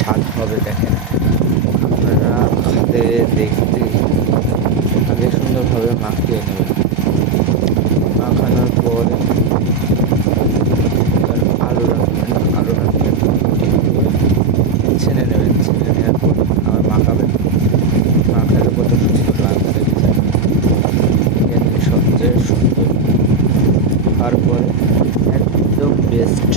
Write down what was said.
স্বাদ হবে দেখেন। আপনারা খাতে দেখতে আগে সুন্দরভাবে মাখিয়ে নেবেন। মাখানোর পরে আলু রাখবেন, ছেনে নেবেন, ছেনে নেওয়ার পর আবার মাখাবেন। মাখালে কত সুন্দর লাগবে দেখেছেন, সবচেয়ে সুন্দর। তারপরে একদম বেস্ট